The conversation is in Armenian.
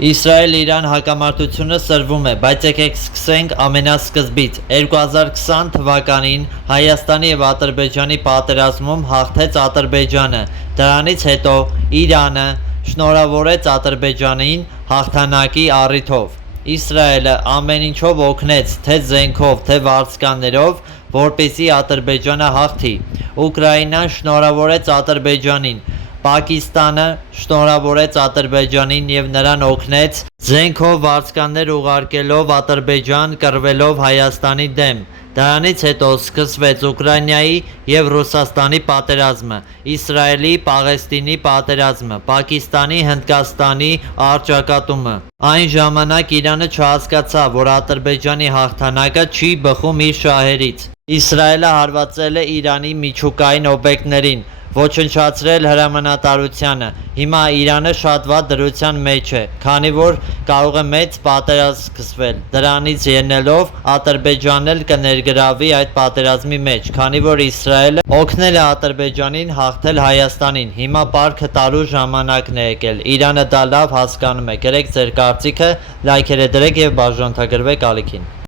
Իսրայել-Իրան հակամարտությունը սրվում է, բայց եկեք սկսենք ամենասկզբից։ 2020 թվականին Հայաստանի և Ադրբեջանի պատերազմում հաղթեց Ադրբեջանը։ Դրանից հետո Իրանը շնորհավորեց Ադրբեջանին հաղթանակի առիթով։ Իսրայելը ամեն ինչով օգնեց, թե զենքով, թե վարձկաններով, որպեսզի Ադրբեջանը հաղթի։ Ուկրաինան շնորհավորեց Ադրբեջանին։ Պակիստանը շնորհավորեց Ադրբեջանին և նրան օգնեց զենքով, վարձկաններ ուղարկելով Ադրբեջան, կռվելով Հայաստանի դեմ։ Դրանից հետո սկսվեց Ուկրաինայի և Ռուսաստանի պատերազմը, Իսրայելի, Պաղեստինի պատերազմը, Պակիստանի, Հնդկաստանի առճակատումը։ Այն ժամանակ Իրանը չհասկացավ, որ Ադրբեջանի հաղթանակը չի բխում իր շահերից։ Իսրայելը հարվածել է Իրանի միջուկային օբյեկտներին, ոչնչացրել հրամանատարությանը։ Հիմա Իրանը շատ վատ դրության մեջ է, քանի որ կարող է մեծ պատերազմ սկսվել։ Դրանից ելնելով Ադրբեջանն էլ կներգրավվի այդ պատերազմի մեջ, քանի որ Իսրայելը օգնել է Ադրբեջանին հաղթել Հայաստանին։ Հիմա պարտքը տալու ժամանակն է եկել։ Իրանը դա լավ հասկանում է։ Գրեք ձեր կարծիքը, լայքերը դրեք և բաժանորդագրվեք ալիքին։